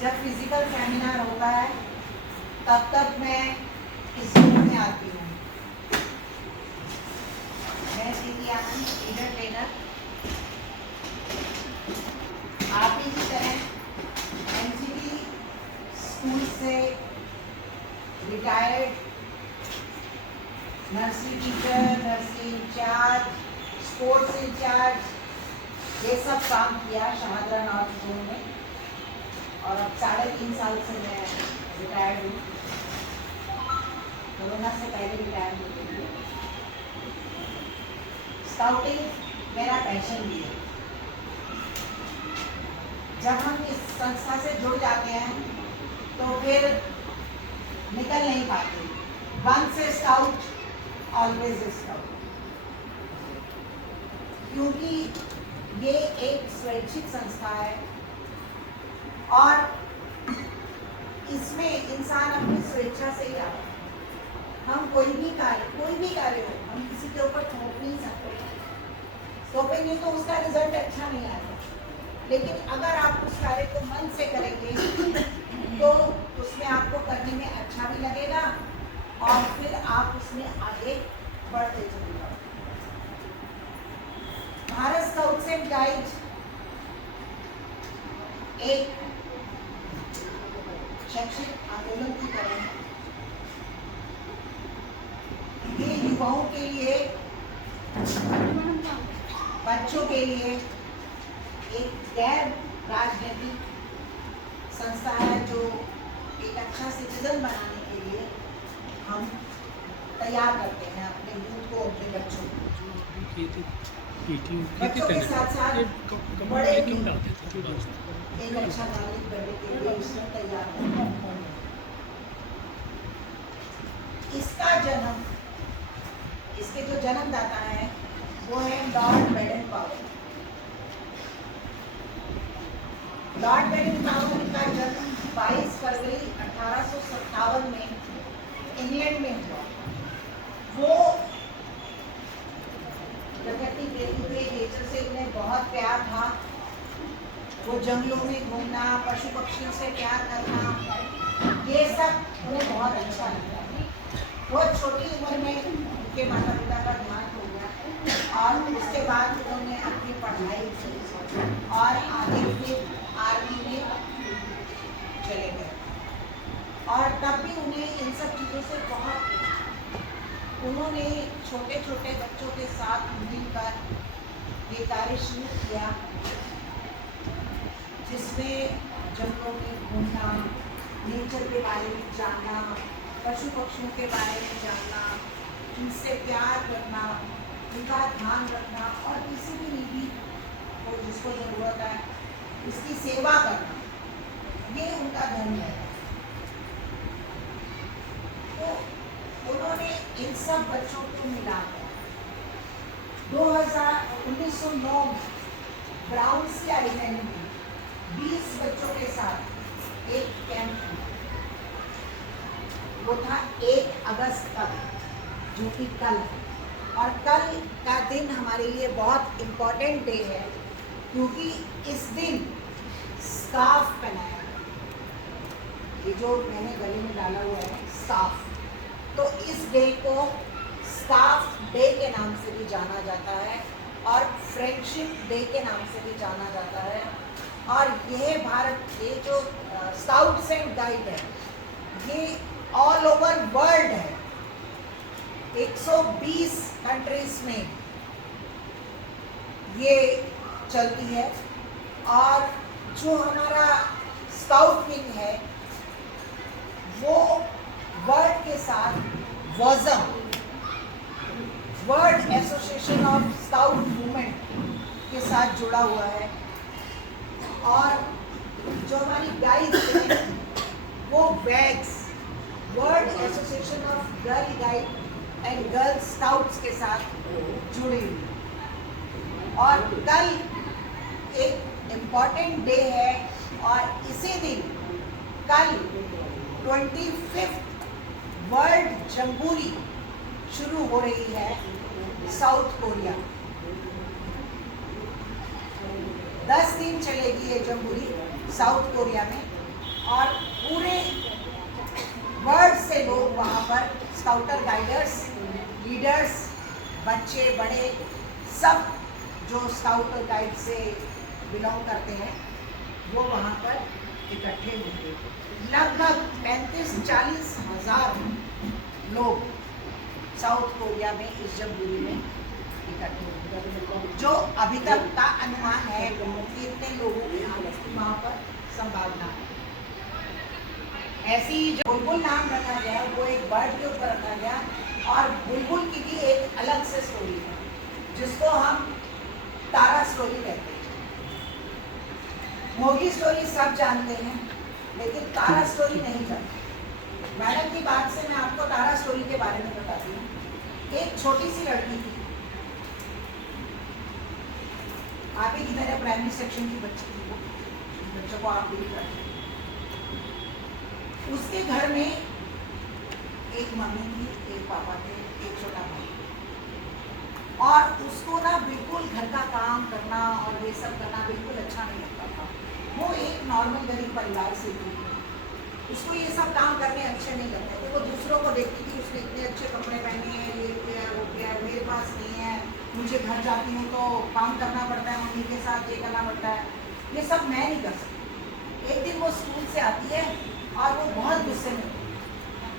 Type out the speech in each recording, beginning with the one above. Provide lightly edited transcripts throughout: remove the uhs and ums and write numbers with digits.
जब physical seminar होता है तब तक मैं इस रूम में आती हूँ। मैं दीदी आनंद लीडर ट्रेनर, आप ही की तरह एनसीटी स्कूल से retired nursery teacher, nursery incharge, sports incharge, ये सब काम किया शाहदरा नॉर्थ जोन में। और अब 3.5 साल से मैं रिटायर्ड हूँ। कोरोना से पहले रिटायर हो गई। स्काउटिंग मेरा पैशन भी है। जब हम इस संस्था से जुड़ जाते हैं तो फिर निकल नहीं पाते। Once a scout always a scout, क्योंकि ये एक स्वैच्छिक संस्था है और इसमें इंसान अपनी स्वेच्छा से ही आता है। हम कोई भी कार्य हो, हम किसी के ऊपर थोप नहीं सकते। थोपेंगे तो उसका रिजल्ट अच्छा नहीं आएगा। लेकिन अगर आप उस कार्य को मन से करेंगे तो उसमें आपको करने में अच्छा भी लगेगा और फिर आप उसमें आगे बढ़ते चले जाओगे। भारत स्काउट्स एंड गाइड एक शैक्षिक आंदोलन की तरह है। ये युवाओं के लिए, बच्चों के लिए एक गैर राजनीतिक संस्था है जो एक अच्छा सिटीजन बनाने के लिए हम तैयार करते हैं अपने यूथ को, अपने बच्चों को। बच्चों के साथ साथ बड़े भी एक अच्छा नागरिक बनने के लिए इसमें तैयार करते हैं। इसका जन्म, इसके जो जन्मदाता है वो है Lord Baden power. Lord Baden power का जन्म 22 फरवरी 1857 में इंग्लैंड में हुआ। वो प्रकृति प्रेमी थे, नेचर से उन्हें बहुत प्यार था। वो जंगलों में घूमना, पशु पक्षियों से प्यार करना, ये सब उन्हें बहुत अच्छा लगता है। बहुत छोटी उम्र में उनके माता पिता का देहांत हो गया और उसके बाद उन्होंने अपनी पढ़ाई की और आगे फिर आर्मी में चले गए। और तब भी उन्हें इन सब चीज़ों से बहुत, उन्होंने छोटे छोटे बच्चों के साथ मिलकर ये कार्य शुरू किया, जिसमें जंगलों में घूमना, नेचर के बारे में जानना, पशु पक्षियों के बारे में जानना, उनसे प्यार करना, उनका ध्यान रखना और किसी भी निधि को जिसको ज़रूरत है उसकी सेवा करना, ये उनका धर्म है। तो उन्होंने इन सब बच्चों को मिलाकर 1909 में ब्राउन्स आइलैंड में 20 बच्चों के साथ एक कैंप हुआ। वो था 1 अगस्त का, जो कि कल है। और कल का दिन हमारे लिए बहुत इम्पोर्टेंट डे है, क्योंकि इस दिन स्कार्फ पहनाया गया। ये जो मैंने गले में डाला हुआ है स्कार्फ, तो इस डे को स्कार्फ डे के नाम से भी जाना जाता है और फ्रेंडशिप डे के नाम से भी जाना जाता है। और यह भारत, ये जो स्काउट्स एंड गाइड है, ये ऑल ओवर वर्ल्ड है। 120 कंट्रीज में ये चलती है। और जो हमारा स्काउट विंग है वो वर्ल्ड के साथ वॉज़म, world association of scout movement के साथ जुड़ा हुआ है। और जो हमारी गाइड्स हैं वो wags, world association of girl guide and girl scouts के साथ जुड़ी हुई। और कल एक इम्पॉर्टेंट डे है और इसी दिन कल 25th वर्ल्ड जम्बूरी शुरू हो रही है साउथ कोरिया। 10 दिन चलेगी ये जम्बूरी साउथ कोरिया में। और पूरे वर्ल्ड से लोग वहाँ पर स्काउटर गाइडर्स, लीडर्स, बच्चे बड़े सब जो स्काउट और गाइड से बिलोंग करते हैं वो वहाँ पर इकट्ठे हुए। लगभग 35-40 हज़ार लोग साउथ कोरिया में इस जमहूरी में इकट्ठे हुए, जो अभी तक का अनुमान है कि इतने लोगों की वहाँ पर संभावना है। ऐसी जो बुलबुल नाम रखा गया वो एक बर्ड के ऊपर रखा गया, और बुलबुल की भी एक अलग से स्टोरी है जिसको हम तारा स्टोरी कहते हैं। मोगी स्टोरी सब जानते हैं लेकिन तारा स्टोरी नहीं जानते। मैडम की बात से मैं आपको तारा स्टोरी के बारे में बताती हूँ। एक छोटी सी लड़की थी, आप ही की तरह प्राइमरी सेक्शन की बच्ची थी, वो बच्चों को आप डील करते हैं। उसके घर में एक मम्मी थी, एक पापा थे, एक छोटा भाई, और उसको ना बिल्कुल घर का काम करना और ये सब करना बिल्कुल अच्छा नहीं लगता था। वो एक नॉर्मल गरीब परिवार से थी, उसको ये सब काम करने अच्छे नहीं लगते थे। वो दूसरों को देखती थी, उसने इतने अच्छे कपड़े पहने हैं, ये किया वो किया, मेरे पास नहीं है, मुझे घर जाती हूँ तो काम करना पड़ता है, मम्मी के साथ ये करना पड़ता है, ये सब मैं नहीं कर सकती। एक दिन वो स्कूल से आती है और वो बहुत गुस्से में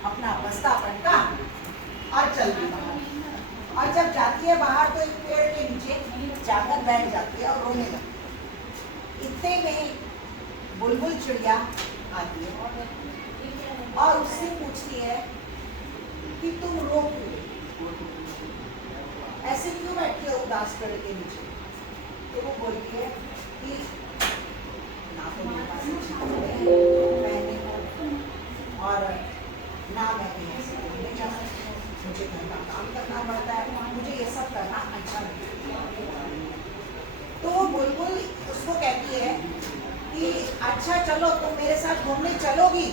अपना बस्ता पटका और चल दी बाहर, और जब जाती है बाहर तो एक पेड़ के नीचे जाकर बैठ जाती है और रोने लगती है। इतने में बुलबुल चिड़िया आती है और उससे पूछती है कि तुम रो क्यों, ऐसे क्यों बैठती हो उदास पेड़ के नीचे। तो वो बोलती है कि ना तो मेरे पास पहनने को और ना मैं कहीं ऐसे घूमने जा सकती हूँ, मुझे घर का काम करना पड़ता है, मुझे ये सब करना अच्छा नहीं लगता। तो वो बुलबुल उसको कहती है कि अच्छा चलो तुम मेरे साथ घूमने चलोगी,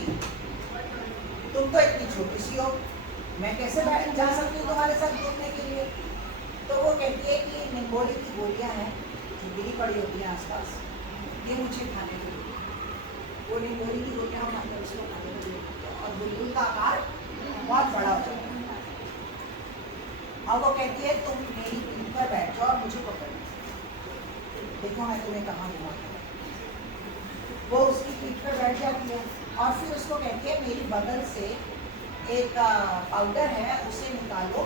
तुम तो इतनी छोटी सी हो, मैं कैसे जा सकती हूँ तुम्हारे साथ घूमने के लिए। तो वो कहती है कि निम्बोली की गोलियाँ हैं जो गिरी पड़ी होती हैं आसपास, ये मुझे खाने के लिए। वो निम्बोली की गोलियाँ खाकर उसको खाने के लिए, और बुलबुल का आकार बहुत बड़ा हो जाता है। और वो कहती है तुम मेरी पीठ पर बैठ जाओ और मुझे पकड़ लो, देखो मैं तुम्हें कहाँ घुमाती हूँ। वो उसकी पीठ पर बैठ जाती है और फिर उसको कहती है मेरी बगल से एक पाउडर है उसे निकालो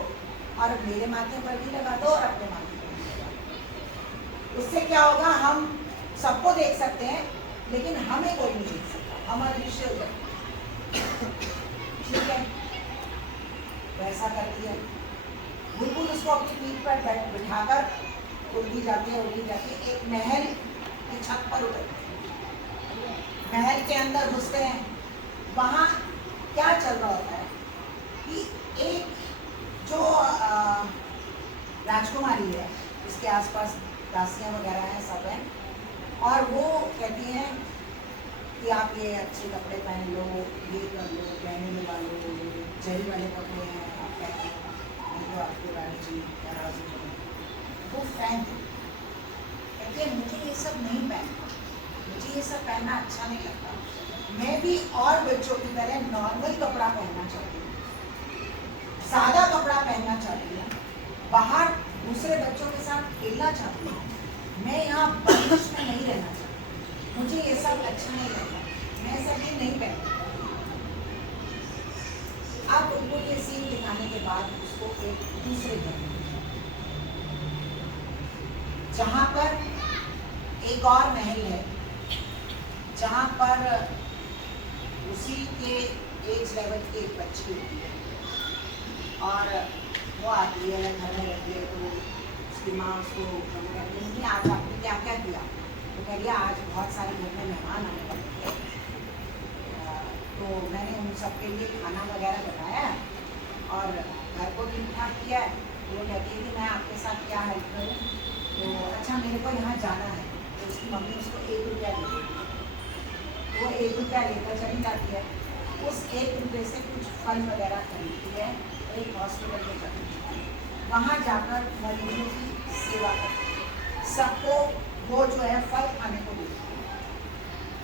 और मेरे माथे पर भी लगा दो और अपने माथे पर भी लगा दो। उससे क्या होगा, हम सबको देख सकते हैं लेकिन हमें कोई नहीं देख सकता, हम अदृश्य हो जाते। ठीक है, वैसा करती है बुलबुल। उसको अपनी पीठ पर बिठाकर उड़ती जाती है, एक महल की छत पर उतरती है। महल के अंदर घुसते हैं, वहाँ क्या चल रहा होता है कि एक जो राजकुमारी है, उसके आसपास दासियाँ वगैरह हैं, सब हैं, और वो कहती हैं कि आप ये अच्छे कपड़े पहन लो, ये कर लो, गहने लगा लो, जरी वाले कपड़े हैं आप पहन लो, नहीं तो आपको रानी जी नाराज हो जाएंगे। वो फैन कहते हैं मुझे ये सब नहीं पहनना, मुझे ये सब पहनना अच्छा नहीं लगता, मैं भी और बच्चों की तरह नॉर्मल कपड़ा पहनना चाहती हूँ, सादा कपड़ा पहनना चाहती हूँ, बाहर दूसरे बच्चों के साथ खेलना चाहती हूँ, मैं यहाँ बंदिश में नहीं रहना चाहती, मुझे ये सब अच्छा नहीं लगता, मैं सब ये नहीं पहनती। अब उनको ये सीन दिखाने के बाद उसको एक दूसरे घर में जहाँ पर एक और महल है, जहाँ पर उसी के एज लेवल की एक बच्ची होती है और वो आती है घर में रहती है। तो उसकी माँ उसको कहती है आज आपने क्या क्या किया, तो कह दिया आज बहुत सारे घर में मेहमान आने वाले थे, तो मैंने उन सबके लिए खाना वगैरह बनाया और घर को ठीक ठाक किया है। तो वो कहती है कि मैं आपके साथ क्या हेल्प करूँ, तो अच्छा मेरे को यहाँ जाना है। तो उसकी मम्मी उसको 1 रुपया दे देती है, वो 1 रुपया लेकर चली जाती है, उस 1 रुपये से कुछ फल वगैरह खरीदती है, एक हॉस्पिटल में जाती है, वहाँ जाकर मरीजों की सेवा करती है, सबको वो जो है फल खाने को देती है।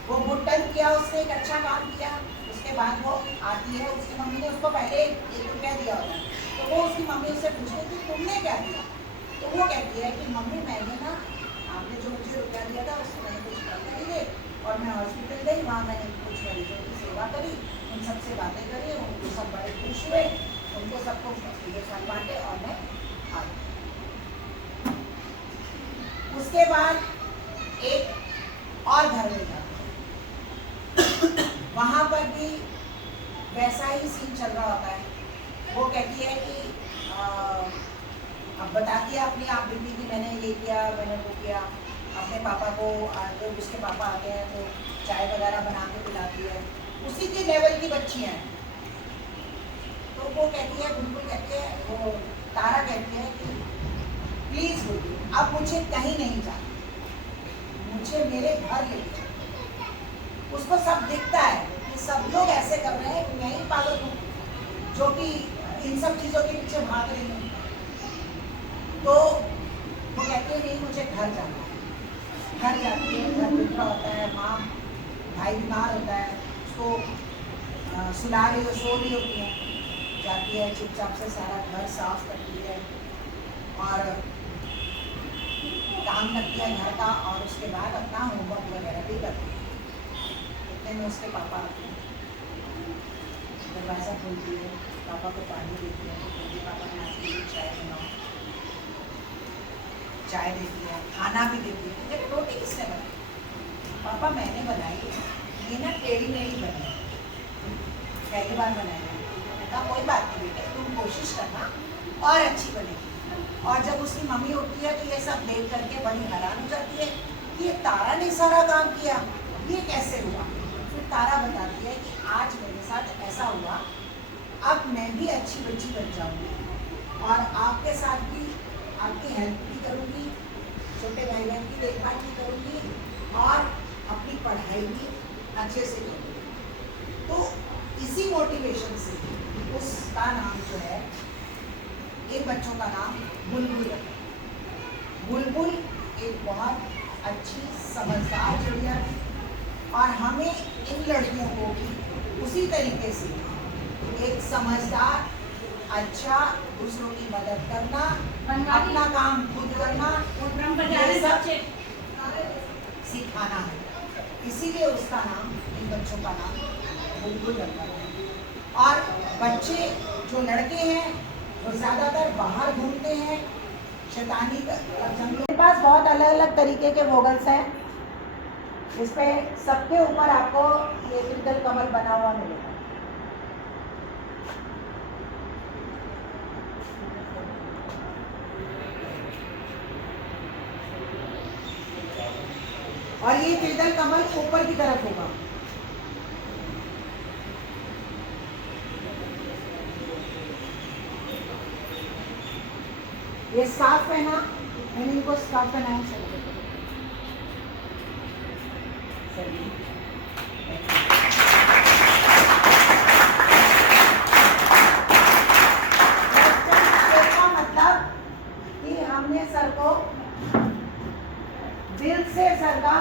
वो घुटन के किया, उसने एक अच्छा काम किया, उसके बाद वो आती है, उसकी मम्मी ने उसको पहले 1 रुपया दिया होता है, तो वो उसकी मम्मी उससे पूछती थी तुमने क्या दिया, तो वो कहती है कि मम्मी मैंने ना आपने जो मुझे रुपया दिया था उससे मैंने कुछ पैसे लिए और मैं हॉस्पिटल गई, वहाँ मैंने कुछ मरीजों की सेवा करी, उन सबसे बातें करी, उनको सब बड़े खुश हुए, उनको सबको ये फल बांटे और मैं आ गई। उसके बाद एक और घर में जाती है, वहाँ पर भी वैसा ही सीन चल रहा होता है। वो कहती है कि अब बताती है अपनी आप बीती कि मैंने ये किया, मैंने वो किया, अपने पापा को जब उसके पापा आते हैं तो चाय वगैरह बना के पिलाती है, उसी के लेवल की बच्चियाँ हैं। तो वो कहती है, बिल्कुल कहती है, वो तारा कहती है कि प्लीज़ बोलिए अब मुझे कहीं नहीं जाना, मुझे मेरे घर ले जाओ। उसको सब दिखता है कि सब लोग ऐसे कर रहे हैं, मैं ही पागल हूँ जो कि इन सब चीज़ों के पीछे भाग रही हूँ। तो वो कहती है नहीं मुझे घर जाना है। घर जाती है, घर बिखरा होता है, माँ भाई बीमार होता है, उसको सुला रही हो, सो रही होती है, जाती है चुपचाप से सारा घर साफ करती है और काम करती है घर का, और उसके बाद अपना होमवर्क वगैरह भी करती है। इतने में उसके पापा आते हैं, दरवाज़ा खोलती है, पापा को पानी देती है, तो पापा ने आज के लिए चाय बनाओ, चाय देती है, खाना भी देती है। मुझे रोटी किसने बनाई? पापा मैंने बनाई, ये ना टेढ़ी मेढ़ी बनी, पहली बार बनाई। मैंने कहा कोई बात नहीं बेटे, तुम कोशिश करना और अच्छी बनेगी। और जब उसकी मम्मी उठती है तो ये सब देख करके बड़ी हैरान हो जाती है कि ये तारा ने सारा काम किया, ये कैसे हुआ? फिर तारा बताती है कि आज मेरे साथ ऐसा हुआ, अब मैं भी अच्छी बच्ची बन जाऊँगी और आपके साथ भी आपकी हेल्प भी करूँगी, छोटे भाई बहन की देखभाल भी करूँगी और अपनी पढ़ाई भी अच्छे से करूँगी। तो इसी मोटिवेशन से उसका नाम जो है, इन बच्चों का नाम बुलबुल रखा। बुलबुल एक बहुत अच्छी समझदार चिड़िया थी और हमें इन लड़कियों को भी उसी तरीके से एक समझदार, अच्छा, दूसरों की मदद करना, अपना काम खुद करना, ये सब सिखाना है। इसीलिए उसका नाम, इन बच्चों का नाम बुलबुल रखा है। और बच्चे जो लड़के हैं वो ज़्यादातर बाहर घूमते हैं, शैतानी जंगलों के पास बहुत अलग अलग तरीके के वोगल्स हैं। इस पे सबके ऊपर आपको ये त्रिदल कमल बना हुआ मिलेगा। और ये त्रिदल कमल ऊपर की तरफ होगा। ये स्कार्फ पहना, मैंने इनको स्कार्फ पहनाया। मतलब कि हमने सर को दिल से सर का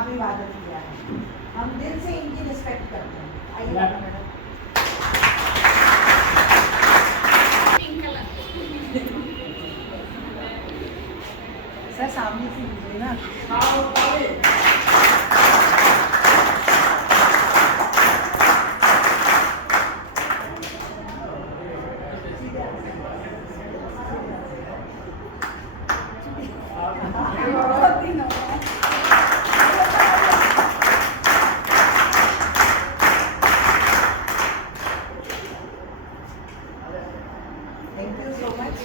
अभिवादन किया है, हम दिल से इनकी रिस्पेक्ट करते हैं। आइए मैडम। सर सामने से लीजिए ना। Thank you so much.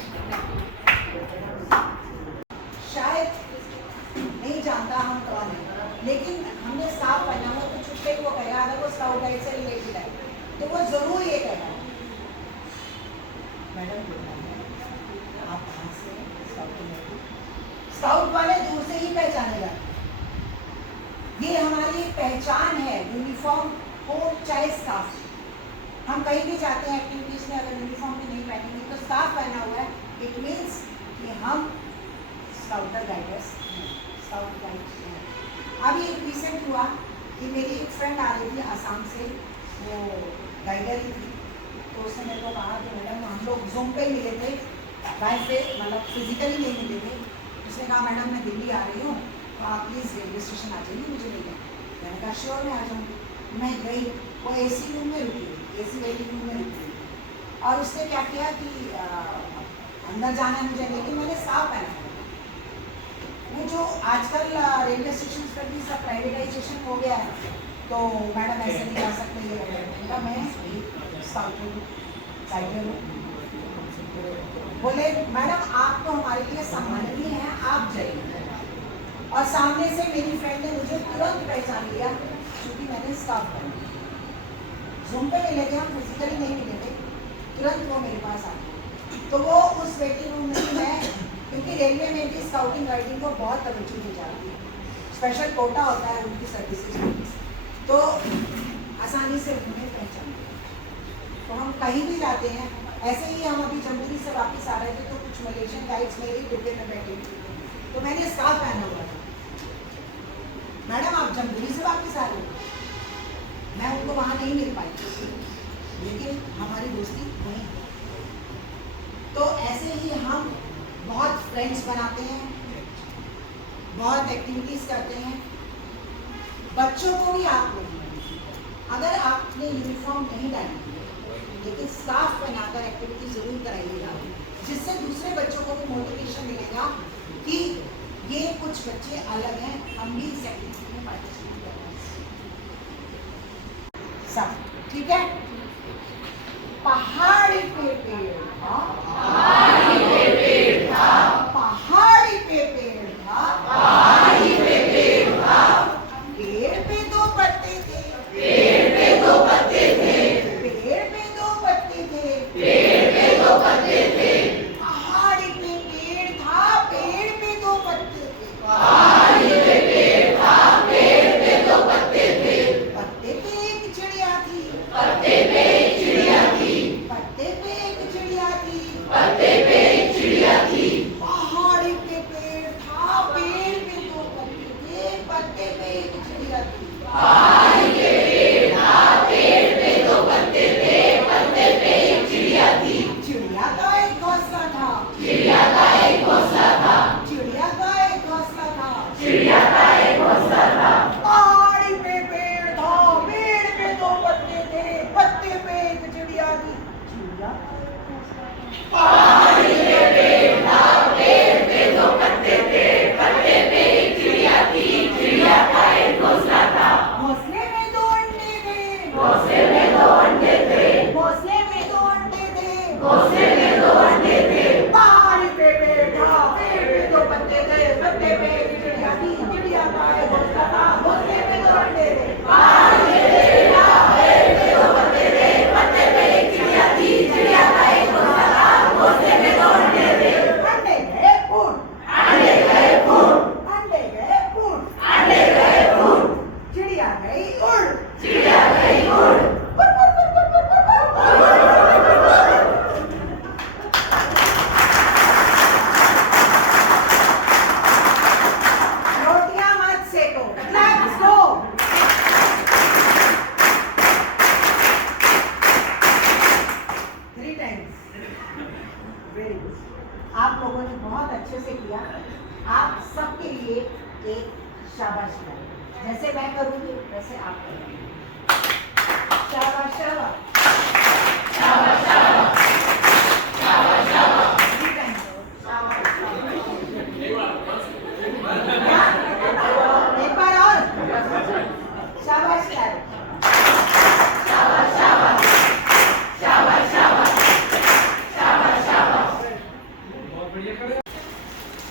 शायद नहीं जानता हम कौन है, लेकिन हमने साफ पहना हुआ तो छुट्टे को कहा, अगर वो स्काउट गाइड से रिलेटेड है तो वो जरूर ये कहेगा मैडम आप कहाँ से स्काउट वाले दूर से ही पहचाने जाते हैं। ये हमारी पहचान है, यूनिफॉर्म हो चाहे स्काफ। हम कहीं भी जाते हैं एक्टिविटीज में, अगर यूनिफॉर्म भी नहीं पहनेंगे तो स्काफ पहना हुआ है, इट मीन्स कि हम स्काउटर गाइडर्स, स्काउट गाइड हैं। अभी एक रिसेंट हुआ कि मेरी एक फ्रेंड आ रही थी आसाम से, वो गाइडर ही थी, तो उसने मेरे को कहा कि मैडम हम लोग जूम पे मिले थे, बाय से मतलब फिजिकली नहीं मिले थे। उसने कहा मैडम मैं दिल्ली आ रही हूँ, तो आप प्लीज़ रेलवे स्टेशन आ जाइए मुझे लेकर। मैंने कहा श्योर मैं आ जाऊँगी। मैं गई, वो एसी रूम में रुकी, एसी वेटिंग रूम में रुकी, और उसने क्या किया कि अंदर जाना है मुझे, लेकिन मैंने स्कार्फ पहना है। वो जो आजकल रेलवे स्टेशन पर भी सब प्राइवेटाइजेशन हो गया है, तो मैडम ऐसे नहीं जा सकते, ये मैं साइकिल बोले मैडम आप तो हमारे लिए सम्माननीय हैं, आप जाइए। और सामने से मेरी फ्रेंड ने मुझे तुरंत पहचान लिया क्योंकि मैंने स्कार्फ पहना। जूम पे मिले थे, हम फिजिकली नहीं मिले थे, तुरंत वो मेरे पास आ गई। तो वो उस वेटिंग रूम में मैं, क्योंकि रेलवे में भी स्काउटिंग गाइडिंग को बहुत तवज्जो दी जाती है, स्पेशल कोटा होता है उनकी सर्विसेज, तो आसानी से उन्हें पहचान। तो हम कहीं भी जाते हैं, ऐसे ही हम अभी जम्मू से वापस आ रहे थे, तो कुछ मलेशियन गाइड्स मेरे ही डिब्बे में बैठे थे, तो मैंने स्कार्फ पहना हुआ था। मैडम आप जम्मू से वापस आ रहे हो? मैं उनको वहाँ नहीं मिल पाई, लेकिन हमारी दोस्ती वहीं है। तो ऐसे ही हम बहुत फ्रेंड्स बनाते हैं, बहुत एक्टिविटीज़ करते हैं। बच्चों को भी आप लोग, अगर आपने यूनिफॉर्म नहीं डाली लेकिन स्कार्फ पहनाकर एक्टिविटी जरूर कराइएगा, जिससे दूसरे बच्चों को भी मोटिवेशन मिलेगा कि ये कुछ बच्चे अलग हैं, हम भी इस एक्टिविटी में पार्टिसिपेट कर रहे हैं। सब ठीक है। पहाड़ी पे पेड़ था, पहाड़ी पे पेड़ था, पहाड़ी पे पेड़ था, पहाड़ी पे पेड़ था, पेड़ पे दो पत्ते थे, पेड़ पे दो पत्ते थे, पेड़ पे दो पत्ते थे, पेड़ पे दो पत्ते थे, पहाड़ी पे पेड़ था, पेड़ पे दो पत्ते थे, पहाड़ी पे पेड़ था, पेड़ पे दो पत्ते थे, पत्ते पे एक चिड़िया थी, पत्ते पे एक चिड़िया थी, पत्ते पे एक चिड़िया थी, पत्ते पे एक चिड़िया थी, पहाड़ी पे पेड़ था, पेड़ पे दो पत्ते थे, पत्ते पे एक चिड़िया थी, पहाड़ी पे पेड़ था, पेड़ पे दो पत्ते थे, पत्ते पे एक चिड़िया थी। चिड़िया का एक घोंसला था, चिड़िया का एक घोंसला था, चिड़िया का एक घोंसला था, चिड़िया का एक घोंसला था, पहाड़ी पे पेड़ था, पेड़ पे दो पत्ते थे, पत्ते पे एक चिड़िया थी, चिड़िया का एक घोंसला था, पहाड़ी पे पेड़ था, पेड़ पे दो पत्ते थे, पत्ते पे एक चिड़िया थी, चिड़िया का एक घोंसला था, घोंसले में दो अंडे थे, घोंसले में दो अंडे थे, घोंसले में दो अंडे थे, घोंसले में दो अंडे थे, पहाड़ी पे पेड़ था, पेड़ पे दो पत्ते थे, पत्ते पे एक चिड़िया थी, चिड़िया का एक घोंसला था, घोंसले में दो अंडे थे, पहाड़ी पे पेड़ था, पेड़ पे दो पत्ते थे, पत्ते पे एक चिड़िया थी, चिड़िया का एक घोंसला था, घोंसले में दो अंडे थे, अंडे गए फूट, अंडे गए फूट, अंडे गए फूट, अंडे गए फूट, चिड़िया गई उड़, चिड़िया गई उड़। रोटियां मत Seiko, let's go. Three times, very good. आप लोगों ने बहुत अच्छे से किया। आप सबके लिए एक शाबाशी है, जैसे मैं करूँगी वैसे आप करेंगे। शाबाश शाबाश शाबाश शाबाश शाबाश शाबाश। थ्री टाइम्स शाबाश शाबाश। एक बार और शाबाश शाबाश शाबाश शाबाश शाबाश शाबाश शाबाश शाबाश। बहुत बढ़िया करे।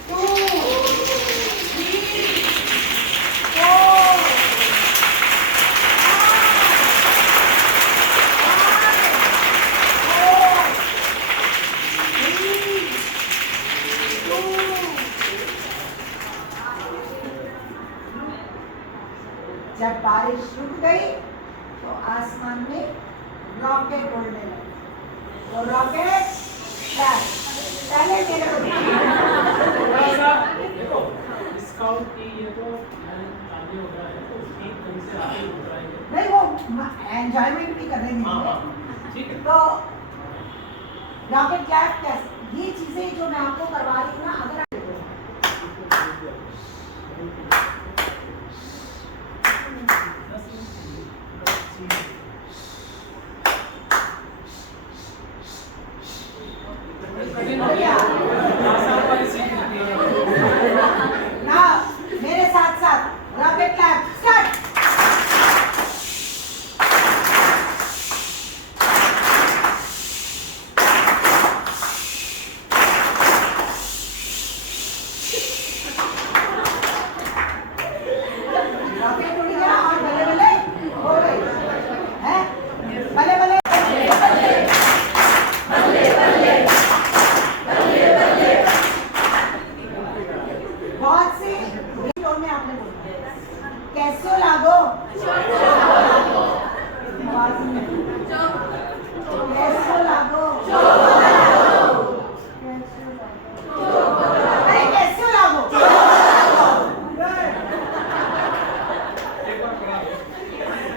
2 3 4 जब बारिश रुक गई तो आसमान में रॉकेट उड़ने लगे। तो रॉकेट पहले मेरे देखो स्काउट की ये तो आगे हो रहा है, तो उसकी कहीं से आगे एंजॉयमेंट भी करने हाँ, दीजिए। ठीक है। तो रॉकेट क्लैप कैसे, ये चीजें जो मैं आपको करवा रही हूँ ना, अगर ना मेरे साथ साथ रॉकेट क्लैप स्टार्ट। रॉकेट उड़ गया और बल्ले बल्ले हो गई है, बल्ले बल्ले बहुत से टोन में आपने बोला कैसे हो लागो, आवाज में कैसे हो लागो, अरे कैसे हो लागो,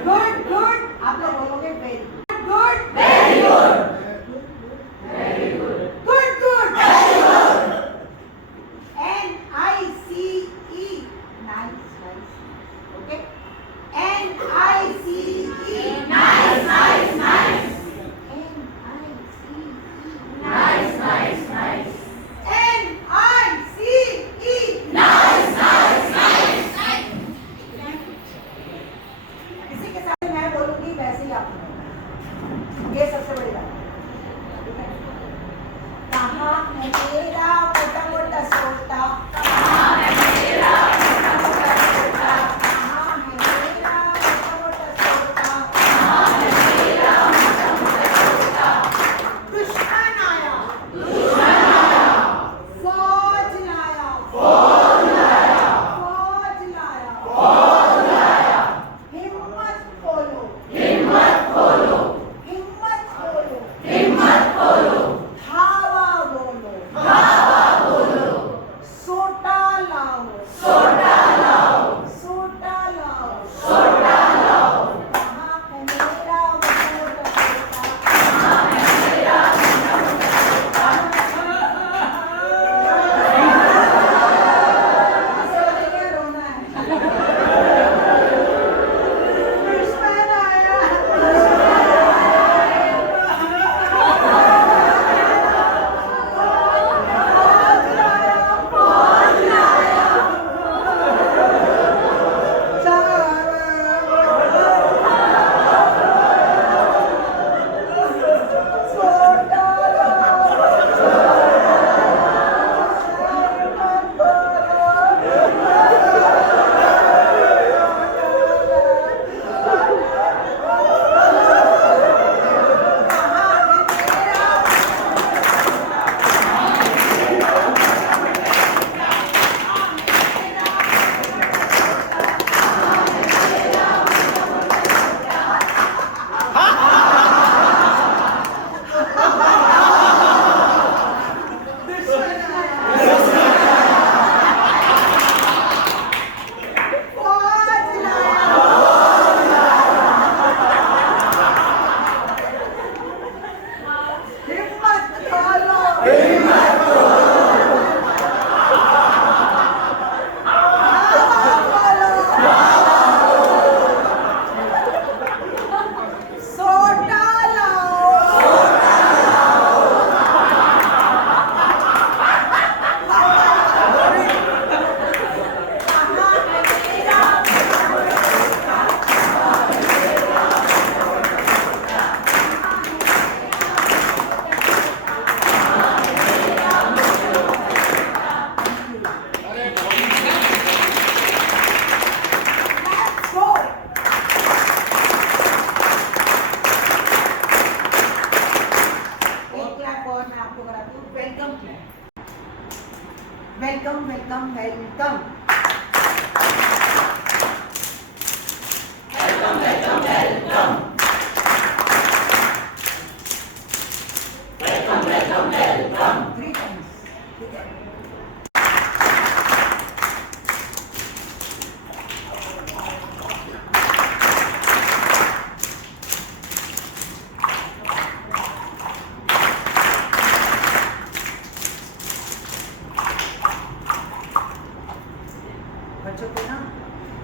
गुड गुड, आप लोग बोलोगे very good, very good, very good, good good, very good, NICE, nice, nice, okay, NICE, nice, nice,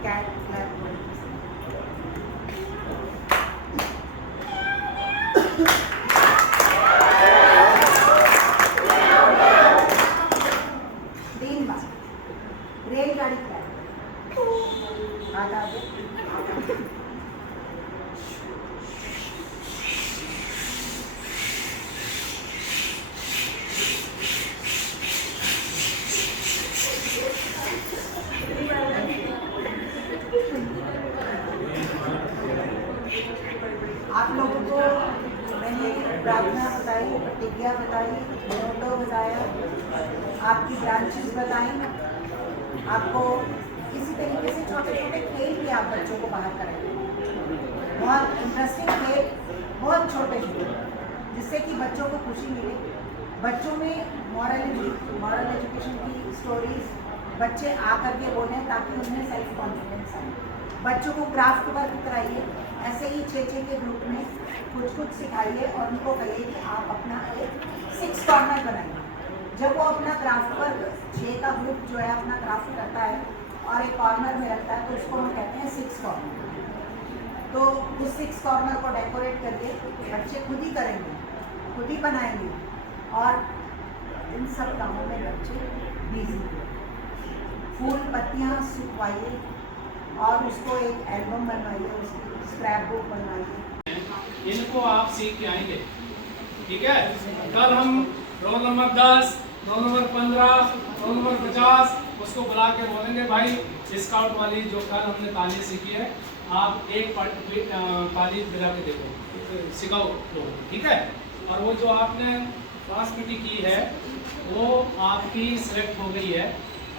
cat flap तीन बार रेलगाड़ी फ्लैप हाथ आगे आप लोगों को मैंने प्रार्थना बताई, प्रतिज्ञा बताई, मोटो बताया, आपकी ब्रांचेस बताई, आपको इसी तरीके से छोटे छोटे खेल भी आप बच्चों को बाहर कराएंगे, बहुत इंटरेस्टिंग खेल, बहुत छोटे छोटे, जिससे कि बच्चों को खुशी मिले, बच्चों में मॉरल एजुकेशन की स्टोरीज बच्चे आकर के बोलें ताकि उनमें सेल्फ कॉन्फिडेंस आए। बच्चों को क्राफ्ट वर्क कराइए, ऐसे ही 6 के ग्रुप में कुछ सिखाइए और उनको कहिए कि आप अपना एक 6 कॉर्नर बनाइए। जब वो अपना क्राफ्ट वर्क 6 का ग्रुप जो है अपना क्राफ्ट करता है और एक कॉर्नर में रखता है तो उसको हम कहते हैं 6 कॉर्नर। तो उस 6 कॉर्नर को डेकोरेट करके बच्चे खुद ही करेंगे, खुद ही बनाएंगे और इन सब कामों में बच्चे बिजी हैं। फूल पत्तियाँ सुखवाइए और उसको एक एल्बम बनवाइए, उसकी स्क्रैप बुक बनवाइए। इनको आप सीख के आएंगे, ठीक है। कल हम roll number 10, roll number 15, roll number 50 उसको बुला के बोलेंगे भाई स्काउट वाली जो कल हमने ताली सीखी है आप एक ताली मिला के देखो, सिखाओ लोगों को, ठीक है। और वो जो आपने क्लास मीटिंग की है वो आपकी सिलेक्ट हो गई है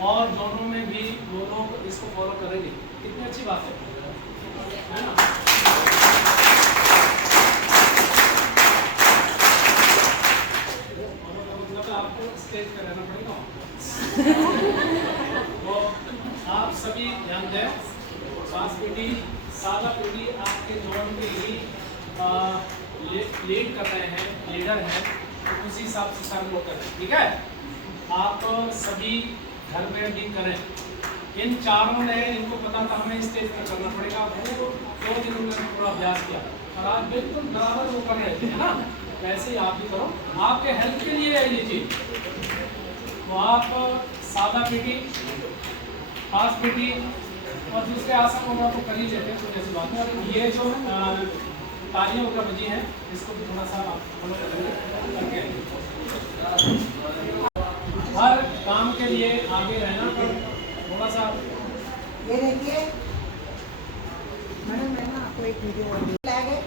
और दोनों में भी वो लोग इसको फॉलो करेंगे। कितनी अच्छी बात है ना। मतलब आपको स्टेज पे रहना पड़ेगा। तो आप सभी ध्यान दें, क्लास पीटी सादा पीटी आपके जोन के लिए लीड कर रहे हैं, लीडर हैं, तो उसी हिसाब से सारे लोग करें, ठीक है। आप सभी घर में भी करें। इन चारों ने इनको पता था हमें स्टेज पर करना पड़ेगा, वो 2 दिन उन्होंने पूरा अभ्यास किया और आज बिल्कुल बराबर वो कर रहे थे, है ना। वैसे ही आप भी करो, आपके हेल्थ के लिए है ये चीज। तो आप सादा पीटी, फास्ट पीटी और दूसरे आसन होगा तो कर ही लेते हैं, कुछ ऐसी बात है। ये जो तालियां वगैरह बजी हैं इसको भी थोड़ा सा फॉलो करेंगे। हर काम के लिए आगे रहना, थोड़ा सा। ये देखिए मैडम, मैं ना आपको एक वीडियो फ्लैग है।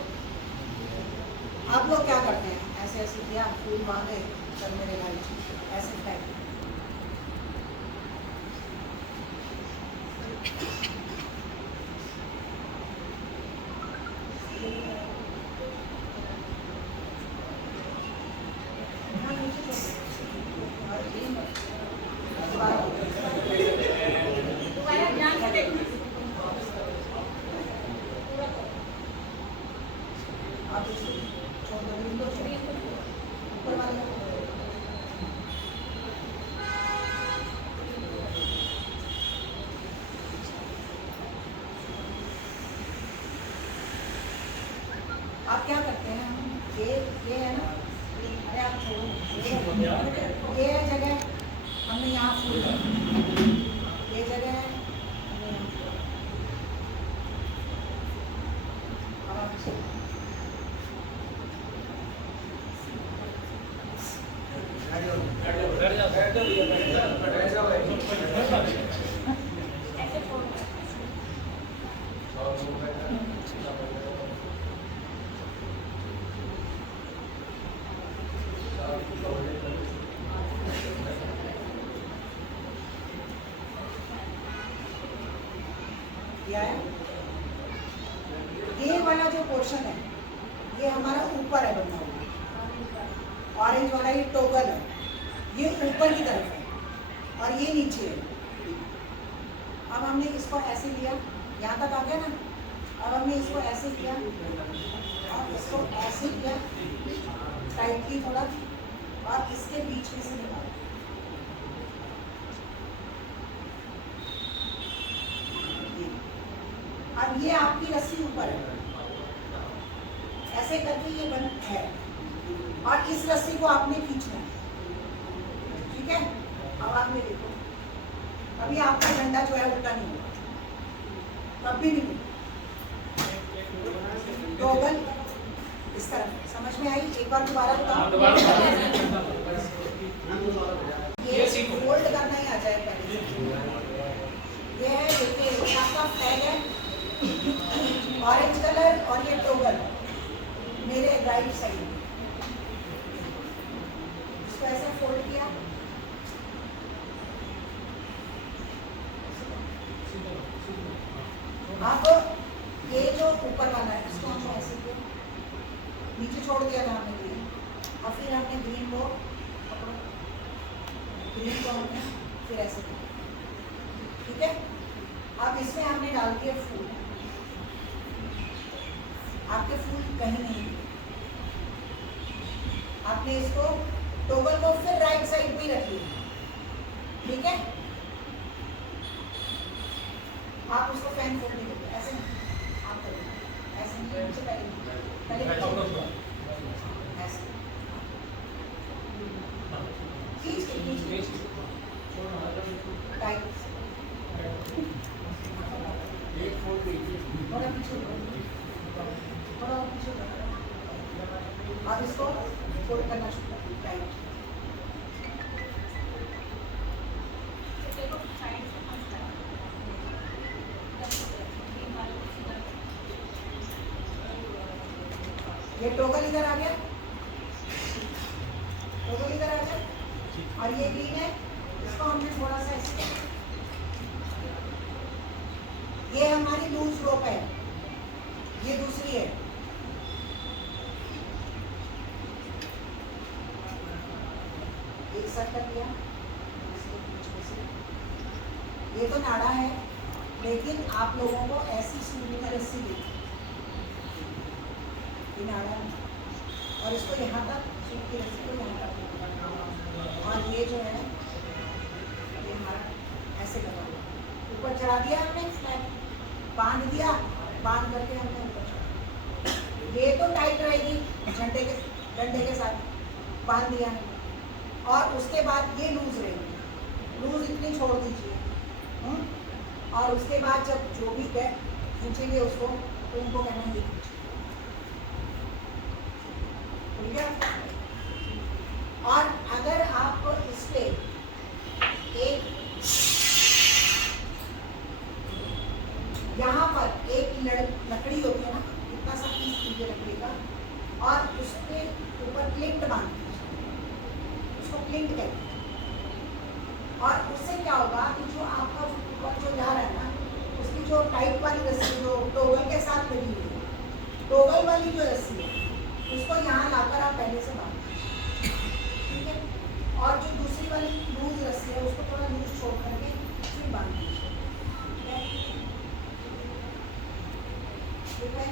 आप लोग क्या करते हैं, ऐसे ऐसे किया, फूल मांगे, सर मेरे भाई ऐसे फ्लैग। आप क्या करते हैं, ये है ना, अरे आप छोड़ो, ये है जगह हमने यहाँ फूल, ये जगह है ये वाला जो पोर्शन है ये हमारा ऊपर है बना हुआ, ऑरेंज वाला ये टोगल है, ये ऊपर की तरफ है और ये नीचे है। अब हमने इसको ऐसे लिया, यहाँ तक आ गया ना। अब हमने इसको ऐसे किया और इसको ऐसे किया टाइटली थोड़ा और इसके बीच में से निकाला। अब ये आपकी रस्सी ऊपर है, ऐसे करके ये बंद है और इस रस्सी को आपने खींचना है, ठीक है। अब आप ये देखो, अभी आपका डंडा जो है उल्टा नहीं होगा, कभी नहीं। टॉगल इस तरह, समझ में आई? एक बार दोबारा बताओ। ये फोल्ड करना ही आ जाए पहले। ये है, देखिए ये आपका फ्लैग है, ऑरेंज कलर, और ये टॉगल मेरे राइट साइड में। इसको ऐसे फोल्ड किया, अब ये जो ऊपर वाला है इसको हमने ऐसे किया, नीचे छोड़ दिया था हमने ग्रीन, और फिर हमने ग्रीन को पकड़ो, ग्रीन को हमने फिर ऐसे किया, ठीक है। अब इसमें हमने डाल दिया फूल, आपके फूल कहीं नहीं, आपने इसको टॉगल को फिर राइट साइड में रख लिया, ठीक है। आप उसको फैन फोल्ड नहीं करते, ऐसे नहीं, आप करो ऐसे नहीं, नीचे पहले ऐसे खींच के टाइट, थोड़ा पीछे, थोड़ा पीछे। अब इसको फोल्ड करना शुरू करो, टाइट। ये टॉगल इधर आ गया, टॉगल इधर आ गया, और ये ग्रीन है, इसको हमने थोड़ा सा ऐसे, ये हमारी लूज रोप है, ये दूसरी है, एक साथ कर दिया। ये तो नाड़ा है, लेकिन आप लोगों को ऐसी सूली में रस्सी दी, नाड़ा, और इसको यहाँ तक सूट की रस्सी को यहाँ तक, और ये जो है ये हमारा ऐसे लगा ऊपर चढ़ा दिया हमने, बांध दिया, बांध करके हमने ऊपर चढ़ा। ये तो टाइट रहेगी डंडे के साथ बांध दिया, और उसके बाद ये लूज रहेगी, लूज इतनी छोड़ दीजिए, और उसके बाद जब जो भी खींचेंगे उसको, तो उनको कहना ये खींचे, ठीक है। और अगर आप इस पे एक यहाँ पर एक लकड़ी होती है ना, इतना सा पीस कीजिए लकड़ी का, और उसके ऊपर क्लिंट बांध दीजिए, उसको क्लिंट कहते हैं। और उससे क्या होगा कि जो आपका ऊपर जो जा रहा है ना, उसकी जो टाइट वाली रस्सी जो टॉगल के साथ लगी हुई है, टॉगल वाली जो रस्सी है, उसको यहाँ लाकर आप पहले से बांध, ठीक है। और जो दूसरी वाली लूज रस्सी है उसको थोड़ा लूज छोड़ करके फिर बांध दीजिए, ठीक है।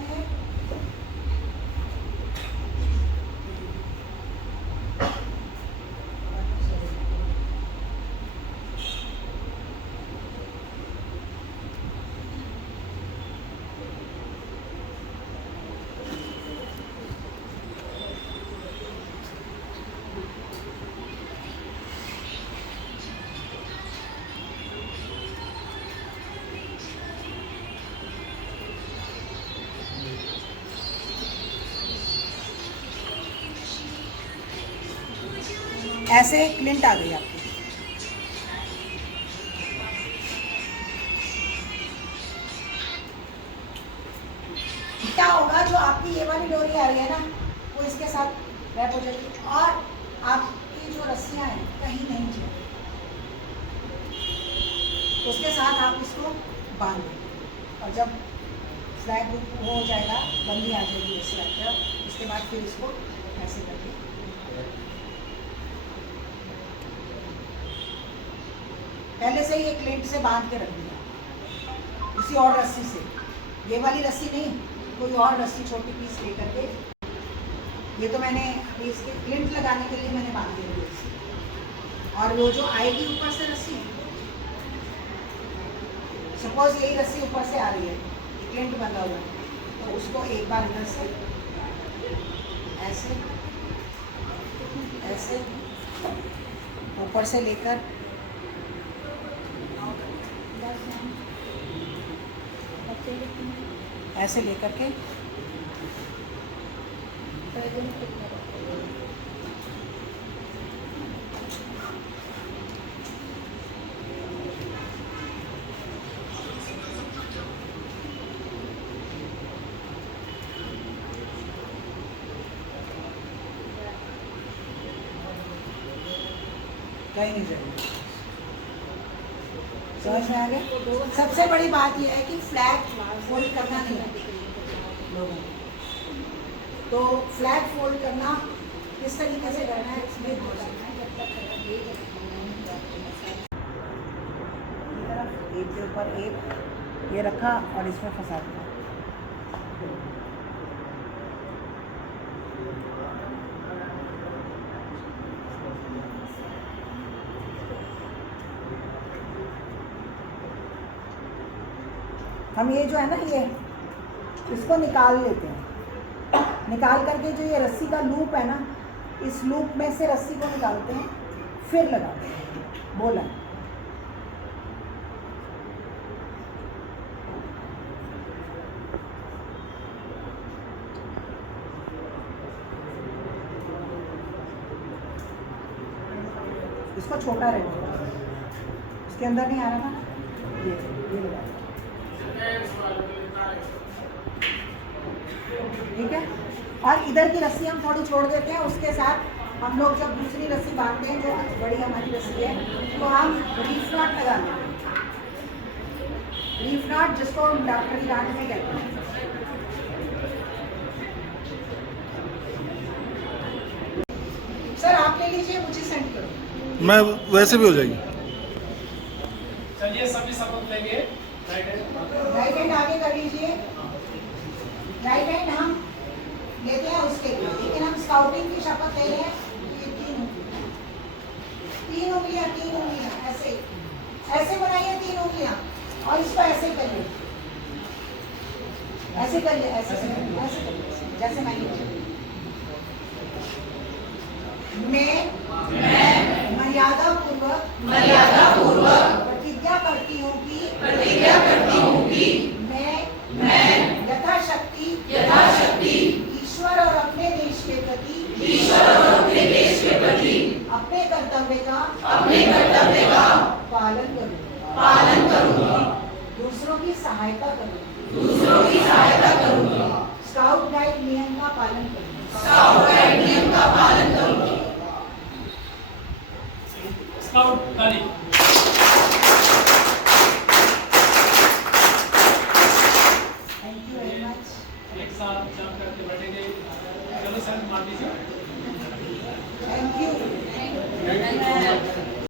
ऐसे क्लिंट आ गई आपकी। क्या होगा, जो आपकी ये वाली डोरी आ रही है ना, वो इसके साथ रैप हो जाएगी, और आपकी जो रस्सियां हैं कहीं नहीं जाएगी, उसके साथ आप इसको बांध देंगे, और जब फ्लैग हो जाएगा, बंदी आ जाएगी इस फ्लैग पर, उसके बाद फिर इसको ऐसे करके पहले से ही एक क्लिंट से बांध के रख दिया, किसी और रस्सी से, ये वाली रस्सी नहीं, कोई और रस्सी छोटी पीस ले करके, ये तो मैंने अभी इसके क्लिंट लगाने के लिए मैंने बांध दी रस्सी, और वो जो आएगी ऊपर से रस्सी, सपोज यही रस्सी ऊपर से आ रही है, प्रिंट बना हुआ है, तो उसको एक बार इधर से ऐसे ऐसे ऊपर से लेकर ऐसे लेकर के कहीं नहीं जरूरी। समझ में आ गया? सबसे बड़ी बात यह है कि फ्लैग फोल्ड करना नहीं है लोगों को। तो फ्लैग फोल्ड करना किस तरीके से करना है इसमें बोलना है। एक के ऊपर एक ये रखा और इसमें फंसा दिया। हम ये जो है ना ये इसको निकाल लेते हैं। निकाल करके जो ये रस्सी का लूप है ना, इस लूप में से रस्सी को निकालते हैं, फिर लगाते हैं। बोला इसको छोटा रहना, इसके अंदर नहीं आ रहा था, ये लगा। ठीक है। और इधर की रस्सी हम थोड़ी छोड़ देते हैं, उसके साथ हम लोग जब दूसरी रस्सी बांधते हैं जो बड़ी हमारी रस्सी है, तो हम रीफ नॉट लगाते हैं। रीफ नॉट जिसको हम डॉक्टरी लाइन में कहते हैं। सर आप ले लीजिए, मुझे सेंड करो। मैं वैसे भी हो जाएगी। चलिए सभी शपथ लेंगे। राइट हैंड आगे कर लीजिए। राइट हैंड हम लेते हैं उसके लिए, लेकिन हम स्काउटिंग की शपथ ले रहे हैं। ये तीन उंगलियां ऐसे ऐसे बनाइए, 3 उंगलियां, और इसको ऐसे करिए, ऐसे करिए, ऐसे करिए, जैसे मैं मर्यादा पूर्वक प्रतिज्ञा करती हूँ कि मैं यथाशक्ति ईश्वर और अपने देश के प्रति अपने कर्तव्य का पालन करूँगी, दूसरों की सहायता करूँगी, स्काउट गाइड नियम का पालन करूँगी। स्काउट तारीख